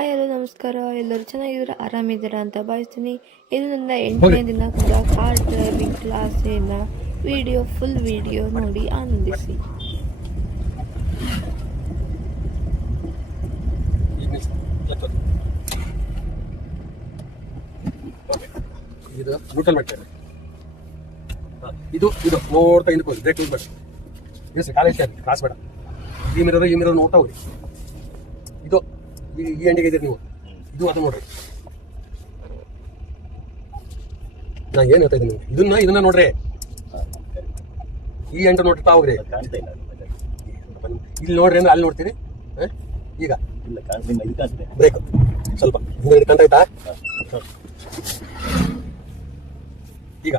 Hi hello ನಮಸ್ಕಾರ. ಎಲ್ಲರೂ ಚೆನ್ನಾಗಿದ್ದೀರಾ, ಆರಾಮಿದ್ದೀರಾ ಅಂತ ಭಾವಿಸ್ತೀನಿ. ಇದು ನನ್ನ 8ನೇ ದಿನ ಕೂಡ ಕಾರ್ ಡ್ರೈವಿಂಗ್ ಕ್ಲಾಸಿನ ಫುಲ್ ವಿಡಿಯೋ ನೋಡಿ ಆನಂದಿಸಿ. ಇದು ನ್ಯೂಟ್ರಲ್ ಮಾಡ್ತಾರೆ. ಇದು ನೋಡ್ತಾ ಹಿಂದಕ್ಕೆ ಬ್ರೇಕ್ ಯೂಸ್ ಮಾಡಿ ಕಾಲೇಜ್ ಕ್ಲಾಸ್ ಬೇಡ. ಈ ಮಿರರ್ ನೋಡ್ತಾ ಹೋಗಿ. ಇದು ಈ ಎಂಡಿಗೆ ಇದೀರಿ ನೀವು. ಇದು ಅದು ನೋಡ್ರಿ. ನಾ ಏನ್ ಹೇಳ್ತಾ ಇದ್ದೀನಿ ಇದನ್ನ ನೋಡ್ರಿ. ಈ ಎಂಟು ನೋಡ್ತಾ ಹೋಗ್ರಿ. ಇಲ್ಲಿ ನೋಡ್ರಿ ಅಂದ್ರೆ ಅಲ್ಲಿ ನೋಡ್ತೀರಿ. ಈಗ ಬ್ರೇಕ್ ಸ್ವಲ್ಪ ಹಿಂದೆ ಕಂತ ಆಯ್ತಾ. ಈಗ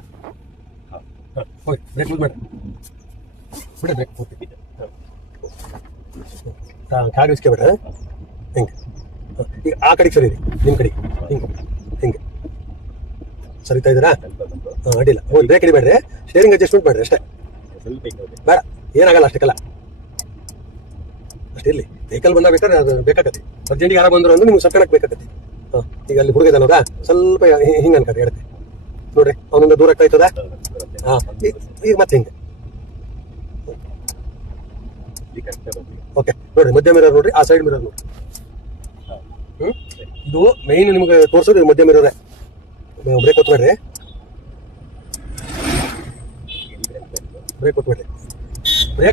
ಹೋಗಿ ಬ್ರೇಕ್ ಯೂಸ್ ಮಾಡಿ ಬಿಡ. ಬ್ರೇಕ್ ಹೋಗ್ತೀವಿ ಕಾರ್ ಇಸ್ಕೊಬೇಡ್ರ. ಹಿಂಗೆ ಈಗ ಆ ಕಡೆಗೆ ಸರಿ ನಿಮ್ಮ ಕಡೆಗೆ ಹಿಂಗೆ ಸರಿತಾ ಇದ್ದೀರಾ? ಅಡ್ಡಿಲ್ಲ. ಹೋಗಿ ಬ್ರೇಕ್ ಹಿಡಿಬೇಡ್ರಿ. ಸ್ಟೇರಿಂಗ್ ಅಡ್ಜಸ್ಟ್ಮೆಂಟ್ ಮಾಡ್ರಿ ಅಷ್ಟೇ. ಬೇಡ, ಏನಾಗಲ್ಲ ಅಷ್ಟಕ್ಕಲ್ಲ. ಅಷ್ಟಿರ್ಲಿ. ವೆಹಿಕಲ್ ಬಂದಾಗ ಬೇಕಾದ್ರೆ ಅದು ಬೇಕಾಗತ್ತೆ. ಅರ್ಜೆಂಟಿಗೆ ಯಾರು ಬಂದ್ರು ಅಂದ್ರೆ ನಿಮ್ಗೆ ಸಕ್ಕಣಕ್ಕೆ ಬೇಕಾಗತ್ತೆ. ಈಗ ಅಲ್ಲಿ ಹುಡುಗ ಇದಾನೋದ ಸ್ವಲ್ಪ ಹಿಂಗೆ ಅನ್ಕತ್ತೆ ಹೇಳುತ್ತೆ ನೋಡ್ರಿ. ಅವನೊಂದು ದೂರ ಆಗ್ತಾ ಇರ್ತದ. ಈಗ ಮತ್ತೆ ಹಿಂಗೆ ಓಕೆ ನೋಡ್ರಿ. ಮಧ್ಯ ಮಿರರ್ ನೋಡ್ರಿ, ಆ ಸೈಡ್ ಮಿರರ್ ನೋಡ್ರಿ. ಇದು ಮೈನ್ ನಿಮ್ಗೆ ತೋರ್ಸೋದು ಮಧ್ಯ ಮಿರರ್. ಬ್ರೇಕ್ ಹೊತ್ಬೇಡ್ರಿ. ಬ್ರೇಕ್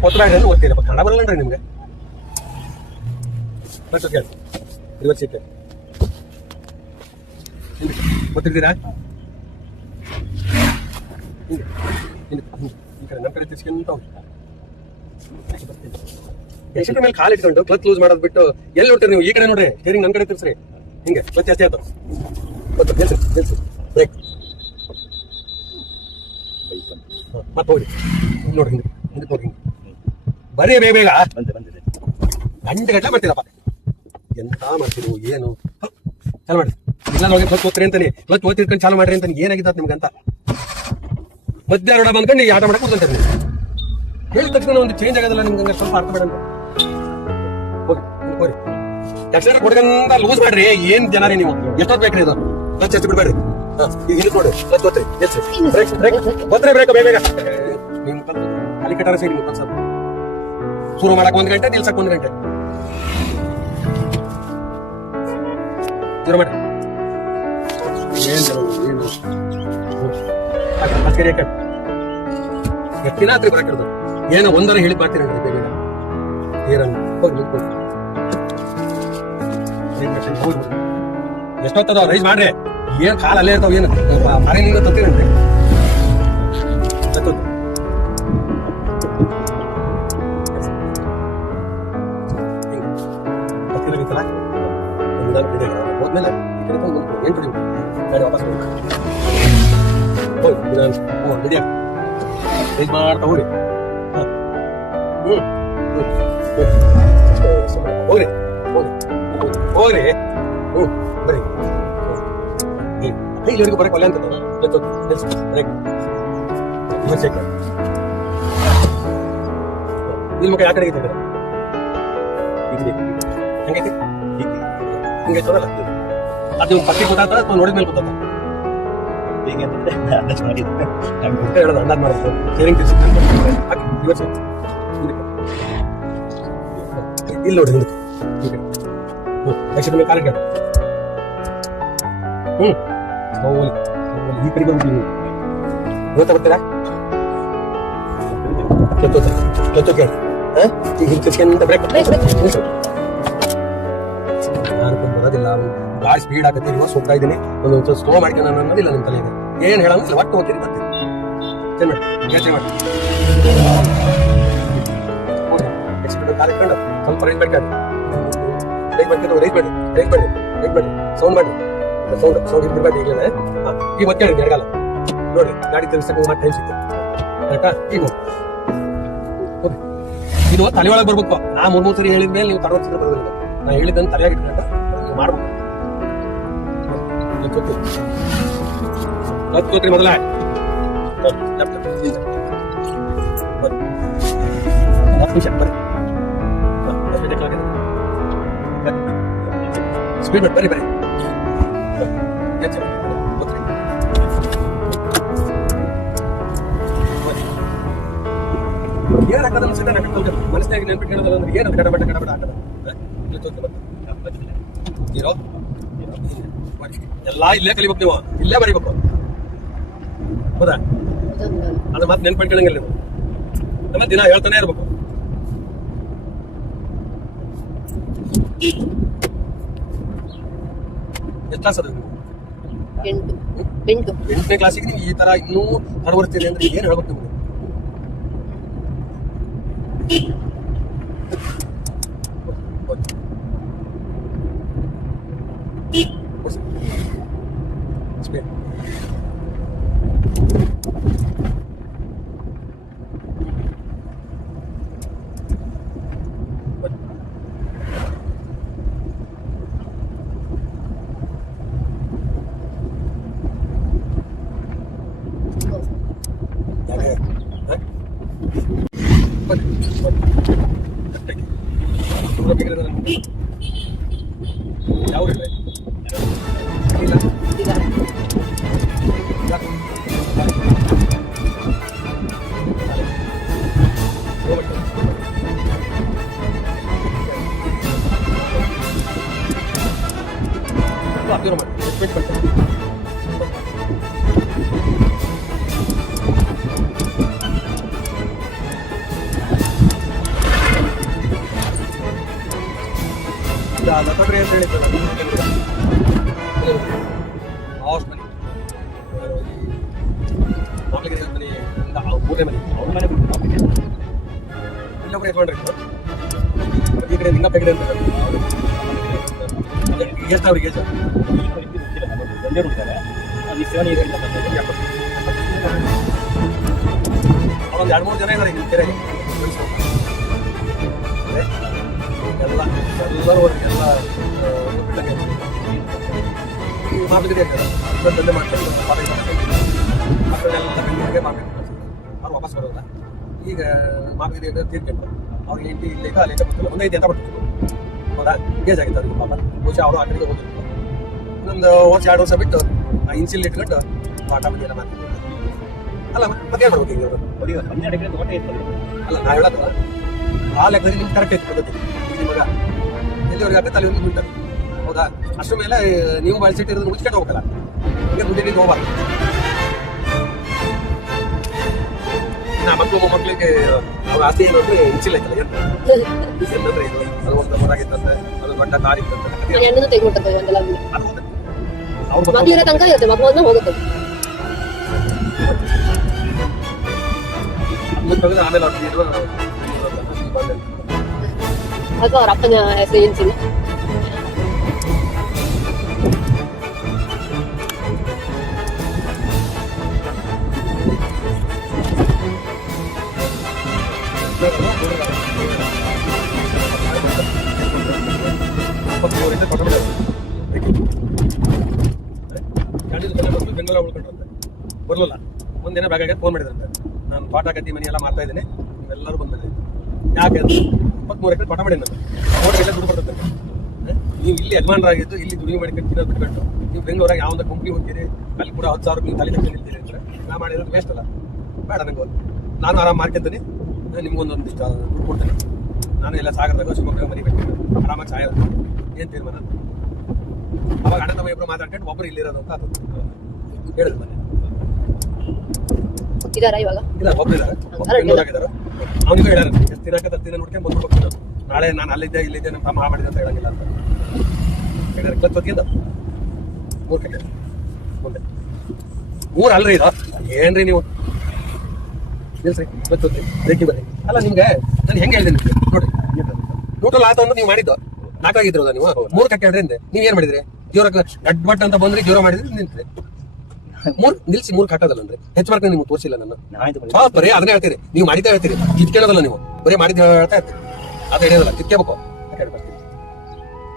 ಹೊತ್ಬೇಡ್ರಿ ಅಂತ ಓದ್ತೀರಪ್ಪ. ಕನ್ನಡ ಬರಲ್ಲನ್ರಿ ನಿಮ್ಗೆ. ರಿವರ್ಸ್ ಸೀಟ್ ಗೊತ್ತಿರ್ತೀರಾ? ಈ ಕಡೆ ನಮ್ಮ ಕಡೆ ತಿರ್ಸ್ಕೊಂತ ಹೋಗಿ. ಎಕ್ಸಿಟ್ ಮೇಲೆ ಕಾಲು ಇಟ್ಕೊಂಡು ಕ್ಲಚ್ ಲೂಸ್ ಮಾಡೋದು ಬಿಟ್ಟು ಎಲ್ಲಿ ನೋಡ್ತೀರಿ ನೀವು? ಈ ಕಡೆ ನೋಡ್ರಿ. ಸ್ಟೇರಿಂಗ್ ನಮ್ಮ ಕಡೆ ತಿರ್ಸ್ರಿ. ಹಿಂಗೆ ಕ್ಲಚ್ ಜಾಸ್ತಿ ಆಯ್ತು. ನಿಲ್ಸಿ ಬ್ರೇಕ್. ಮತ್ತೆ ಹೋಗಿ ನೋಡ್ರಿ ಹಿಂದಕ್ಕೆ ಹೋಗಿ. ಬರೀ ಬೇಗ ಗಂಟೆ ಗಂಟೆ ಮಾಡ್ತೀರಪ್ಪ. ಎಂತ ಮಾಡ್ತೀರಿ ಏನು? ಚಾಲು ಮಾಡಿ. ಇಲ್ಲ ನೋಡಿ ಕ್ಲಚ್ ಓದ್ತೀರಿ ಅಂತಾನೆ. ಕ್ಲಚ್ ಓದ್ತಿರ್ಕೊಂಡು ಚಾಲು ಮಾಡ್ರಿ ಅಂತಾನೆ. ಏನಾಗಿದ್ದ ನಿಮ್ಗೆ ಅಂತ ಮಧ್ಯ ರೋಡ ಬಂದ್ಕೊಂಡು ಆಟ ಮಾಡಕ್ಕೆ ಕೂತ್ಕೊಂತಾರೆ ನೀವು. ಹೇಳಿದ ತಕ್ಷಣ ಒಂದು ಚೇಂಜ್ ಆಗೋದಿಲ್ಲ ನಿಮ್ಗೆ. ಸ್ವಲ್ಪ ಅರ್ಥ ಬೇಡ ಹೋಗಿ ಹೋಗಿ. ಎಕ್ಸ್ಟ್ರಾ ಕೊಡ್ಕಂತ ಲೂಸ್ ಮಾಡ್ರಿ. ಏನ್ ಜನ ರೀ ನೀವು? ಎಷ್ಟೊತ್ತು ಬೇಕ್ರಿ ಇದು? ಕ್ಲಚ್ ಹಚ್ಚಿ ಬಿಡ್ಬೇಡ್ರಿ. ಹಿಂದಕ್ಕೆ ನೋಡ್ರಿ. ಕ್ಲಚ್ ಓದ್ರಿ. ಬ್ರೇಕ್ ಬೇಗ ನಿಮ್ ಅಲ್ಲಿ ಕಟ್ಟಾರ ಸೇರಿ ನೀವು ಸ್ವಲ್ಪ ಶುರು ಮಾಡಕ್ 1 ಗಂಟೆ, ನಿಲ್ಸಕ್ 1 ಗಂಟೆ. ಶುರು ಮಾಡಿ. ಎತ್ತಿನ ಹತ್ರ ಬರಕಿರೋದು ಏನೋ ಒಂದರ ಹೇಳಿದ್ ಮಾಡ್ತೀರಿ ಬೇಗ ಹೋಗಿ. ಎಷ್ಟೊತ್ತದ ರೈಸ್ ಮಾಡ್ರಿ. ಏನ್ ಕಾಲ ಅಲ್ಲೇ ಇರ್ತಾವ. ಏನು ಫಾರಿನಿಂದ ತತ್ತೀರೇನ್ರಿ? ಹೋದ್ಮೇಲೆ ಎಂಟು ಗಾಡಿ ವಾಪಸ್ ಹೋಗಿ ರೈಸ್ ಮಾಡ್ತಾ ಹೋಗ್ರಿ. ಹೋಗ್ರಿ ಬರ್ರಿ. ಇಲ್ಲಿವರೆಗೂ ಬರಕ್ ಒಳ್ಳೆ ಅಂತ ನಿಲ್ ಮಕ್ಕ ಯಾವ ಕಡೆ ಐತೆ? ಹಂಗೈತಿ ಹಿಂಗೆ ಚೋರಲ್ಲ. ಅದು ಪಟ್ಟಿ ಗೊತ್ತಾತ ನೋಡಿದ್ಮೇಲೆ ಗೊತ್ತಾತ. ಹೇಳೋದು ಅಂದಾಜ್ ಮಾಡೋದು. ಸ್ಟೇರಿಂಗ್ ಇಲ್ಲಿ ನೋಡಿ ಹಿಂದಕ್ಕೆ. ಲಕ್ಷದ ಕಾಲ ಈ ಕಡೆ ಬಂದ್ಬಿಟ್ಟು ಗೊತ್ತಾ ಬರ್ತೀರಾ? ಈಗ ಹಿಂಗೆ ಬ್ರೇಕ್ ಬರೋದಿಲ್ಲ. ಗಾಡಿ ಸ್ಪೀಡ್ ಆಗತ್ತೆ. ರಿವರ್ಸ್ ಹೋಗ್ತಾ ಇದ್ದೀನಿ. ಒಂದು ಸ್ಲೋ ಮಾಡ್ತೀನಿ ಅನ್ನೋದಿಲ್ಲ ನಿಮ್ಮ ತಲೆಗೆ. ಏನ್ ಹೇಳಂಗಿಲ್ಲ. ಒಟ್ಟು ಹೋಗ್ತೀನಿ ಬರ್ತೀನಿ. ಚೇಂಜ್ ಮಾಡಿ ಕಾಲ ಇಟ್ಕೊಂಡು ಸ್ವಲ್ಪ ರೈಸ್ ಮಾಡಿ ಸೌಂಡ್ ಮಾಡಿ ಇರ್ಬೇಡಿ. ಈಗಲೇ ಈಗ ಒತ್ತೇಳಿ ಎಡಗಾಲ ನೋಡಿ. ಗಾಡಿ ತಿರ್ಸಕ್ಕೆ ಮತ್ತೆ ಟೈಮ್ ಸಿಗ್ತದೆ. ಕರೆಕ್ಟಾ? ಈಗ ಹೋಗಿ. ಇದು ತಲೆ ಒಳಗೆ ಬರ್ಬೇಕು. ನಾ 3 ಸರಿ ಹೇಳಿದ್ಮೇಲೆ ನೀವು ತಡವರ್ಸಿದ್ರೆ ಬರೋದಿಲ್ಲ. ನಾ ಹೇಳಿದ್ದನ್ನು ತಲೆಯಾಗಿ ಇಟ್ಕೊಂಡ ನೀವು ಮಾಡ್ಬೇಕು. ಮೊದಲ ನಿಮಿಷ ಬರ್ರಿ. ಸ್ಪೀಡ್ ಮಾಡಿ ಬರಿ ಹೆಚ್ಚು ಗೊತ್ತ್ರಿ ಏನಾಗ್ತದೆ ಅನ್ಸುತ್ತೆ ನಮಗೆ ಮನಸ್ಸಿನಾಗ ನೆನ್ಪಿಟ್ಕೊಳ್ಳೋದಲ್ಲ ಅಂದ್ರೆ ಏನದು ಕಡಬಡ ಆಗ್ತದೆ ಇರೋ ಎಲ್ಲ ಇಲ್ಲೇ ಕಲಿಬೇಕು ನೀವು ಇಲ್ಲೇ ಬರೀಬೇಕು ಹೌದಾ ಅದು ಮತ್ತೆ ನೆನ್ಪಿಟ್ಕೊಳ್ಳಂಗಿಲ್ಲ ನೀವು ಮತ್ತೆ ದಿನ ಹೇಳ್ತಾನೆ ಇರ್ಬೇಕು ಎಷ್ಟು ಕ್ಲಾಸ್ ಅದು ಎಂಟನೇ ಕ್ಲಾಸಿಗೆ ನೀವು ಈ ತರ ಇನ್ನೂ ತಡವರ್ತೀರಿ ಅಂದ್ರೆ ಏನ್ ಹೇಳ್ಬೇಕು ನಿಮ್ಗೆ ಯಾವ ಲತಾಬ್ರಿ ಅಂತ ಹೇಳಿದ್ದಲ್ಲ ಲಾಸ್ಟ್ ಮನೆ ಮಾಮೂಲಿಗೆ ಮನೆ ಮೂರನೇ ಮನೆ ಅವ್ರ ಮನೆ ಇಲ್ಲೊಬ್ಬರು ಎತ್ಕೊಂಡ್ರಿ ಈ ಕಡೆ ನಿಂಗಪ್ಪ ಕಡೆ ಅಂತ ಎಷ್ಟು ಅವ್ರಿಗೆ ಏಜ್ ಅವೊಂದು 2-3 ಜನ ಇದ್ದಾರೆ ಈ ಕೆರೆಗೆ ಎಲ್ಲ ಎಲ್ಲರೂ ಎಲ್ಲ ಬಿಟ್ಟಂಗೆ ಈ ಮಾಮೂಲಿಗೆ ದಂಧೆ ಮಾಡ್ತಾರೆ ಮಕ್ಕಳೆಲ್ಲ ಬೆಂಗಳೂರಿಗೆ ಮಾರ್ಕೆಟ್ ಅವ್ರು ವಾಪಸ್ ಬರೋಲ್ಲ ಈಗ ಮಾಮೂಲಿಗೆ ತೀರ್ಕೊಂಡ್ರು ಅವ್ರಿಗೆ ಹೆಂಡತಿ ಇಲ್ಲೇಕ ಅಲ್ಲೇಕ ಗೊತ್ತಿಲ್ಲ ಒಂದು 5 ಅಂತ ಬರ್ತಿದ್ರು ಹೌದಾ ಗೇಜ್ ಆಗಿತ್ತು ಅವ್ರಿಗೆ ಪಾಪ ಬಹುಶಃ ಅವರು ಆ ಕಡೆಗೆ ಹೋಗಿದ್ರು ಇನ್ನೊಂದು ವರ್ಷ 2 ವರ್ಷ ಬಿಟ್ಟು ಇನ್ಸಿಲ್ ಇಟ್ಕೊಂಡು ಆಟ ಬಂದಿ ಎಲ್ಲ ಮಾಡ್ತಿದ್ರು ಅಲ್ಲ ಮತ್ತೆ ಏನು ಮಾಡ್ಬೇಕು ಈಗ ಅವರು ಅಲ್ಲ ನಾ ಹೇಳೋದು ಆ ಲೆಕ್ಕದಲ್ಲಿ ನಿಮ್ಗೆ ಕರೆಕ್ಟ್ ಐತಿ ಪದ್ಧತಿ ಮಗ ಎಲ್ಲಿವರೆಗೆ ಆಗುತ್ತೆ ಅಲ್ಲಿ ಬಿಡ್ತಾರೆ ಹೌದಾ ಅಷ್ಟ್ರ ಮೇಲೆ ನೀವು ಬಳಸಿಟ್ಟು ಇರೋದು ಮುಚ್ಕೊಂಡು ಹೋಗಲ್ಲ ಈಗ ದುಡ್ಡಿಗೆ ಹೋಗಬಾರ್ದು ಮಕ್ಕಳು ಮೊಮ್ಮಕ್ಕಳಿಗೆ ಅವ್ರ ಆಸ್ತಿ ಏನು ಅಂದ್ರೆ ಇಚ್ಚಿಲ್ಲ ಐತಲ್ಲ ಏನಂದ್ರೆ ಇದು ಅದು ಒಂದು ಮರಾಗಿತ್ತಂತೆ ಅದು ದೊಡ್ಡ ಕಾರ್ ಇತ್ತಂತೆ ಆಮೇಲೆ ಅಥವಾ ಅವ್ರ ಅಪ್ಪನ ಹೆಸರು ಏನ್ಸಿಲ್ಲ ಬೆಂಗಳೂರು ಉಳ್ಕೊಂಡ್ರಂತೆ ಬರ್ಲಿಲ್ಲ ಒಂದಿನ ಬ್ಯಾಗ ಫೋನ್ ಮಾಡಿದ್ರಂತೆ ನಾನು ತೋಟ ಗದ್ದೆ ಮನೆ ಎಲ್ಲ ಮಾಡ್ತಾ ಇದ್ದೀನಿ ನೀವೆಲ್ಲರೂ ಬಂದ್ಬಿಡ್ರಿ ಯಾಕೆ 23 ಎಕರೆ ತೋಟ ಮಾಡಿದ್ದೆ ತೋಟಗೆಲ್ಲ ದುಡ್ಡು ಬರ್ತದೆ ನೀವು ಇಲ್ಲಿ ಯಜಮಾನರಾಗಿದ್ದು ಇಲ್ಲಿ ದುಡಿಮೆ ಮಾಡ್ಕೊಂಡು ತಿನ್ನೋದು ಬಿಟ್ಕೊಂಡು ನೀವು ಬೆಂಗಳೂರಾಗ ಯಾವ್ದು ಕಂಪ್ನಿ ಹೋಗ್ತೀರಿ ಅಲ್ಲಿ ಕೂಡ 10,000 ನೀವು ತಲೆ ಕಟ್ಕೊಂಡು ನಿಲ್ತೀರಿ ಅಂದ್ರೆ ನಾ ಮಾಡಿರೋದು ವೇಸ್ಟ್ ಅಲ್ಲ ಬೇಡ ನಂಗೆ ನಾನು ಆರಾಮ್ ಮಾಡ್ಕೊತೀನಿ ನಿಮ್ಗೊಂದೊಂದಿಷ್ಟು ದುಡ್ಡು ಕೊಡ್ತೀನಿ ನಾನು ಎಲ್ಲ ಸಾಗರದಾಗ ಶಿವಮೊಗ್ಗ ಮನೆ ಕಟ್ತೀನಿ ಆರಾಮಾಗಿ ಸಾಯ ಏನು ತೀರ್ಮಾನ ಅವಾಗ ಅಣ್ಣ ತಮ್ಮ ಇಬ್ಬರು ಮಾತಾಡ್ಕೊಂಡು ಒಬ್ಬರು ಇಲ್ಲಿರೋದು ಅಂತ ಅದು ಹೇಳಿದ್ರು ಮನೆ ಇದಾರ ಇವಾಗ ಇಲ್ಲ ಒಬ್ರು ಇದ್ದಾರೆ ಬೆಂಗಳೂರಾಗಿದ್ದಾರೆ ಅವನಿಗೂ ಹೇಳ್ಯಾರ ಎಷ್ಟು ದಿನ ನೋಡ್ಕೊಂಡು ಬಂದ್ಬಿಟ್ಟು ನಾಳೆ ನಾನು ಅಲ್ಲಿದ್ದೆ ಇಲ್ಲಿದ್ದೆ ನಮ್ಮ ತಮ್ಮ ಮಾಡಿದೆ ಅಂತ ಹೇಳಂಗಿಲ್ಲ ಅಂತ ಹೇಳಿದಾರೆ ಕ್ಲತ್ವತ್ತಿಂದ 3 ಕಟ್ಟೆ ಮುಂದೆ 3 ಅಲ್ರಿ ಇದು ಏನ್ರಿ ನೀವು ನಿಲ್ಸ್ರಿ ಕ್ಲತ್ವತ್ತಿ ಬೇಕಿ ಬರ್ರಿ ಅಲ್ಲ ನಿಮ್ಗೆ ನಾನು ಹೆಂಗೆ ಹೇಳಿದೆ ನಿಮ್ಗೆ ನೋಡ್ರಿ ಟೋಟಲ್ ಆತ ಅಂದ್ರೆ ನೀವು ಮಾಡಿದ್ದು 4 ಆಗಿದ್ರಲ್ಲ ನೀವು 3 ಕಟ್ಟೆ ಹೇಳ್ರಿ ಅಂದೆ ನೀವ್ ಏನ್ ಮಾಡಿದ್ರಿ ಜೋರ ಗಡ್ಬಟ್ ಅಂತ ಬಂದ್ರಿ ಜೋರ ಮಾಡಿದ್ರಿ ನಿಂತ್ರಿ 3 ನಿಲ್ಸಿ 3 ಕಟ್ಟೋದಲ್ಲ ಅಂದ್ರೆ ಹೆಚ್ಚು ಮಾರ್ಕ್ ನಿಮ್ಗೆ ತೋರಿಸಿಲ್ಲ ನಾನು ಬರೀ ಅದನ್ನೇ ಹೇಳ್ತೀರಿ ನೀವು ಮಾಡಿದ್ದೆ ಹೇಳ್ತೀರಿ ಕಿತ್ಕೊಳ್ಳೋದಲ್ಲ ನೀವು ಬರೀ ಮಾಡಿದ್ದೆ ಹೇಳ್ತಾ ಇರ್ತೀರಿ ಅದು ಹೇಳಿಯೋದಲ್ಲ ಕಿತ್ಕೋಬೇಕು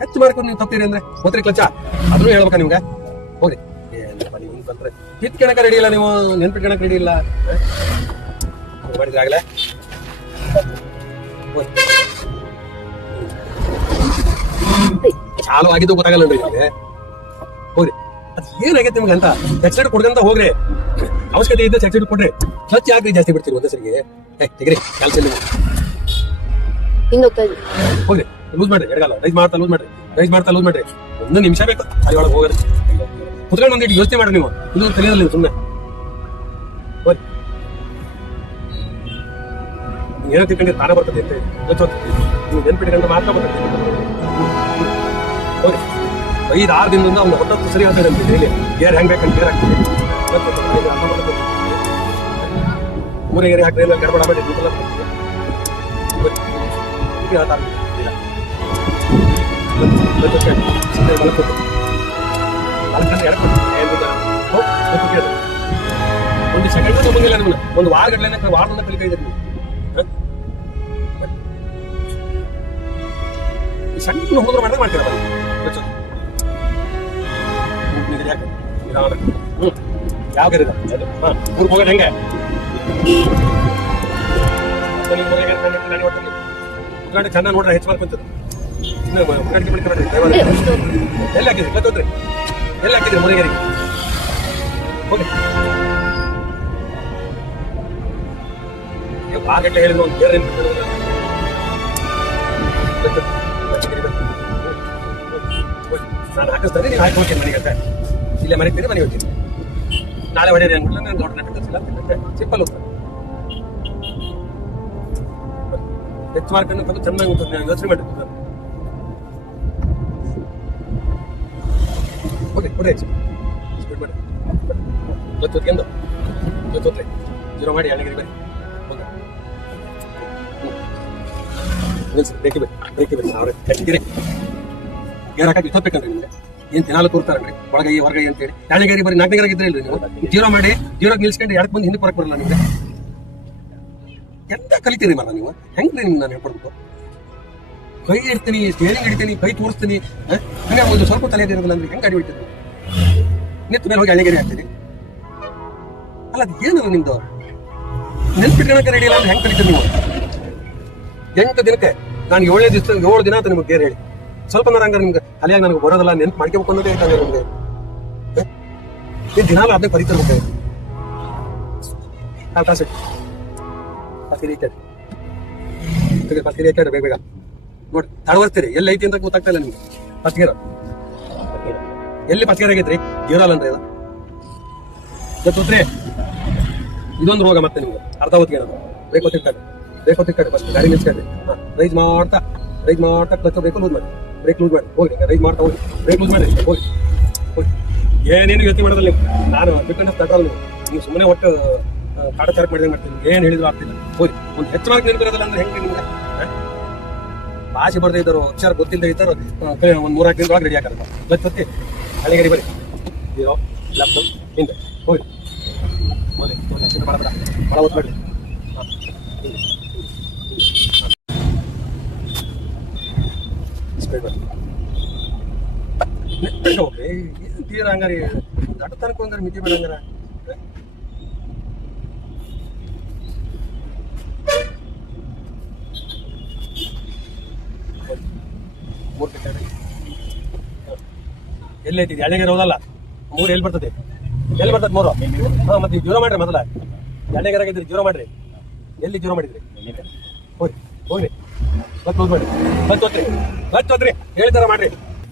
ಹೆಚ್ಚು ಮಾಡ್ಕೊಂಡು ನೀವು ತಪ್ತೀರಿ ಅಂದ್ರೆ ಗೊತ್ತ್ರಿ ಕ್ಲಚ ಅದನ್ನು ಹೇಳ್ಬೇಕಾ ನಿಮ್ಗೆ ಹೋಗ್ರಿ ನೀವು ಬಂದ್ರೆ ಕಿತ್ಕೊಳಕ ರೆಡಿ ಇಲ್ಲ ನೀವು ನೆನ್ಪಿಟ್ಕೊಳಕ್ ರೆಡಿ ಇಲ್ಲ ಮಾಡಿದ್ರೆ ಆಗಲೇ ಚಾಲು ಆಗಿದ್ದು ಗೊತ್ತಾಗಲ್ಲ ನಿಮಗೆ. ಹೋಗ್ರಿ, ಅದು ಏನಾಗೈತೆ ನಿಮ್ಗೆ ಅಂತ ಎಕ್ಸೈಡ್ ಕೊಡ್ದಂತ ಹೋಗ್ರಿ. ಅವಶ್ಯಕತೆ ಇದ್ದ ಎಕ್ಸೈಡ್ ಕೊಡ್ರಿ. ಕ್ಲಚ್ ಯಾಕ್ರಿ ಜಾಸ್ತಿ ಬಿಡ್ತೀರಿ ಒಂದೇ ಸರಿಗೆ? ತೆಗ್ರಿ ಕೆಲಸ ಇಲ್ಲ. ಹಿಂಗ್ ಹೋಗ್ತಾ ಇದ್ವಿ. ಹೋಗ್ರಿ, ಲೂಸ್ ಮಾಡ್ರಿ ಎಡಗಾಲ. ರೈಸ್ ಮಾಡ್ತಾ ಲೂಸ್ ಮಾಡ್ರಿ. ಒಂದು ನಿಮಿಷ ಬೇಕು ಅಲ್ಲಿ ಒಳಗೆ ಹೋಗ್ರಿ. ಕುತ್ಕೊಂಡು ಒಂದಿಟ್ಟು ಯೋಚನೆ ಮಾಡ್ರಿ ನೀವು. ಇದು ತಿಳಿಯೋದಿಲ್ಲ ಸುಮ್ಮನೆ. ಹೋಗ್ರಿ, ಏನೋ ತಿಳ್ಕೊಂಡ್ರೆ ತಾನೇ ಬರ್ತದೆ ಅಂತ ನೀವು ನೆನ್ಪಿಟ್ಕೊಂಡ್ರೆ ಮಾತ್ರ ಬರ್ತದೆ. ಹೋಗ್ರಿ, 5-6 ದಿನದಿಂದ ಅವ್ನು ಹೊಟ್ಟತ್ತು ಸರಿ ಆಗ್ತದೆ ಅಂತ ಹೇಳಿ ಗೇರ್ ಹೆಂಗ್ ಬೇಕಂತ ಗೇರ್ ಹಾಕ್ತೀವಿ. ಮೂರೇ ಗೇರಿ ಹಾಕ್ರಿ, ಗಡಬಡ ಮಾಡಿ ಒಂದು ಸೆಕೆಂಡ್ ತಗೊಂಡಿಲ್ಲ ನಿಮ್ಮನ್ನ. ಒಂದು ವಾರದಿಂದ ಕಲಿತಾ ಇದ್ದೀರಿ ನೀವು. ಸಣ್ಣ ಹೋದ್ರೆ ಮಾಡಿದ್ರೆ ಮಾಡ್ತೀರ ಯಾವ ಗರಿ ಊರಿಗೆ ಹೋಗೋದು ಹೆಂಗೆ? ಚೆನ್ನಾಗಿ ನೋಡ್ರೆ ಹೆಚ್ಚು ಮಾಡ್ಕೊಂತದ್ದು. ಎಲ್ಲಿ ಹಾಕಿದ್ರಿ ಕತ್ತೋದ್ರಿ? ಎಲ್ಲಿ ಹಾಕಿದ್ರಿ ಮುರಿಗೇರಿಗೆ? ಹೋಗಿ 6 ಗಂಟೆ ಹೇಳಿದ್ರು ಒಂದು ಬೇರೆ ನಾನು ಹಾಕಿಸ್ತಾನೆ, ನೀವು ಹಾಕಿ ಹೋಗ್ತೀನಿ ಮನೆಗೆ ಅಂತ. ಇಲ್ಲೇ ಮರಿತೀನಿ, ಮನೆಗೆ ಹೋಗ್ತೀನಿ. ನಾಳೆ ಹೊಡೆಯರಿ ಅನ್ಬಿಟ್ಟು ನಾನು ದೊಡ್ಡ ನೆಟ್ಟು ತರಿಸಿಲ್ಲ. ಸಿಂಪಲ್ ಹೋಗ್ತಾರೆ. ಹೆಚ್ಚು ಮಾಡ್ಕೊಂಡು ಚೆನ್ನಾಗಿ ಹೋಗ್ತದೆ. ಯೋಚನೆ ಮಾಡಿ ಕೊಡ್ರಿ ಹೆಚ್ಚು ಸ್ಪೀಡ್ ಮಾಡಿ. ಗೊತ್ತೊತ್ಕೊಂಡು ಗೊತ್ತೋತ್ರಿ 0 ಮಾಡಿ ಎಣ್ಣೆಗಿರಿ ಬನ್ನಿ. ಬ್ರೇಕಿ ಬನ್ನಿ ಅವ್ರೆ ಕಟ್ಟಿಗಿರಿ ಗೇರ್ ಹಾಕಿ ಇತ್ತಬೇಕಂದ್ರೆ ನಿಮ್ಗೆ ಏನ್ ದಿನಾಲು ಕೂರ್ತಾರನ್ರಿ ಒಳಗೈ ಹೊರಗೈ ಅಂತ ಹೇಳಿ. ಎಣ್ಣೆಗೇರಿ ಬರೀ 4ನೇ ಗೇರಿಗೆ ಇದ್ರೆ ಇಲ್ರಿ ನೀವು. 0 ಮಾಡಿ 0ಗೆ ನಿಲ್ಸ್ಕೊಂಡು ಎಡಕ್ಕೆ ಬಂದು ಹಿಂದೆ ಬರಕ್ ಬರಲ್ಲ ನಿಮ್ಗೆ. ಎಂತ ಕಲಿತೀರಿ ಮರ ನೀವು? ಹೆಂಗ್ರಿ ನಿಮ್ಗೆ ನಾನು ಹೇಳ್ಕೊಡ್ಬೇಕು? ಕೈ ಇಡ್ತೀನಿ, ಸ್ಟೇರಿಂಗ್ ಹಿಡಿತೀನಿ, ಕೈ ತೋರಿಸ್ತೀನಿ. ಹಂಗೆ ಒಂದು ಸ್ವಲ್ಪ ತಲೆ ಇರೋದಿಲ್ಲ ಅಂದ್ರೆ ಹೆಂಗೆ ಗಾಡಿ ಹೊಡಿತೀನಿ? ನಿಂತ ಮೇಲೆ ಹೋಗಿ ಎಣ್ಣೆಗೇರಿ ಹಾಕ್ತೀನಿ. ಅಲ್ಲ ಅದು ಏನದು ನಿಮ್ದು? ನೆನ್ಪಿಟ್ಕೊಳಕ್ಕೆ ರೆಡಿ ಇಲ್ಲ ಅಂದ್ರೆ ಹೆಂಗೆ ಕಲಿತೀರಿ ನೀವು? 8 ದಿನಕ್ಕೆ ನಾನು 7 ದಿನ ಅಂತ ನಿಮ್ಗೆ ಗೇರ್ ಹೇಳಿ ಸ್ವಲ್ಪ ಹಂಗಾರೆ ನಿಮ್ಗೆ ಅಲ್ಲಿಯಾಗ ನನಗೆ ಬರೋದಲ್ಲ, ನೆನ್ಪು ಮಾಡ್ಕೋಬೇಕು ಅನ್ನೋದೇ ಹೇಳ್ತಾರೆ ನಿಮ್ಗೆ. ದಿನಾಲು ಅದನ್ನೇ ಬರೀತಾರೆ. ಬೇಗ ನೋಡಿ ತಡವರ್ತೀರಿ. ಎಲ್ಲಿ ಐತಿ ಅಂತ ಗೊತ್ತಾಗ್ತಾ ಇಲ್ಲ ನಿಮ್ಗೆ. ಪತ್ಗೇರ ಎಲ್ಲಿ ಪತ್ಗೇರ ಆಗೈತ್ರಿ? ಜೀವರಲ್ಲ ಅಂದ್ರೆ ಗೊತ್ತೋತ್ರಿ. ಇದೊಂದು ರೋಗ ಮತ್ತೆ ನಿಮ್ಗೆ ಅರ್ಧ ಹೊತ್ತಿಗೆ ಬೇಕು ತಿರ್ಕಾಡಿ ಫಸ್ಟ್ ಗಾಡಿ ನಿಲ್ಸ್ಕೊಂಡ್ರಿ. ರೈಸ್ ಮಾಡ್ತಾ ಕ್ಲಚ್ ಬ್ರೇಕ್ ಲೂಸ್ ಮಾಡಿ ಹೋಗಿ. ರೈಸ್ ಮಾಡ್ತಾ ಹೋಗಿ, ಬ್ರೇಕ್ ಲೂಸ್ ಮಾಡಿ ಹೋಗಿ. ಏನೇನು ಯೋಚನೆ ಮಾಡೋದಿಲ್ಲ ನೀವು. ನಾನು ಫಿಟ್ನೆಸ್ ತಗೊಳ್ಳಲ್ಲ. ನೀವು ಸುಮ್ಮನೆ ಒಟ್ಟು ಕಾಟಾಚಾರ ಮಾಡಿದಂಗೆ ಮಾಡ್ತೀನಿ. ಏನು ಹೇಳಿದ್ರು ಆಗ್ತಿಲ್ಲ. ಹೋಗಿ ಒಂದು ಹೆಚ್ಚು ಮಾರ್ಕ್ ನೆನಪಿರೋದಿಲ್ಲ ಅಂದ್ರೆ ಹೆಂಗೆ ನಿಮ್ಗೆ? ಭಾಷೆ ಬರ್ದೇ ಇದ್ದರು, ಅಕ್ಷರ ಗೊತ್ತಿಲ್ಲದೆ ಇದ್ದರು. ಒಂದು 3-4 ದಿನದೊಳಗೆ ರೆಡಿ ಆಗಲ್ಲ. ಕ್ಲಚ್ ಹೊತ್ತಿ ಹಳ್ಳಿಗಡಿ ಬರೀ 0 ಲೆಫ್ಟ್ ಹಿಂದೆ ಹೋಗಿ. ಭಾಳ ಓದ್ಬೇಡಿ. ಹೋಗ್ರಿ ಏನು ತೀರ ಹಂಗಾರಿ ದಟ್ಟ ತನಕ ಅಂದ್ರೆ ಮಿತಿ ಬೇಡ ಹಂಗಾರ. ಎಲ್ಲಿ ಐತಿದೆ? ಎಣ್ಣೆಗೇರಿ ಹೋದಲ್ಲ. 3 ಎಲ್ಲಿ ಬರ್ತದೆ? 3? ಹಾಂ, ಮತ್ತೆ 0 ಮಾಡ್ರಿ ಮೊದಲ. ಎಣ್ಣೆಗೇರಿ ಆಗಿದ್ರಿ 0 ಮಾಡ್ರಿ. ಎಲ್ಲಿ 0 ಮಾಡಿದ್ರಿ? ಹೋಗ್ರಿ ಕ್ಲಚ್ ಹೋದ್ರಿ ಹೇಳ್ತಾರ ಮಾಡ್ರಿ.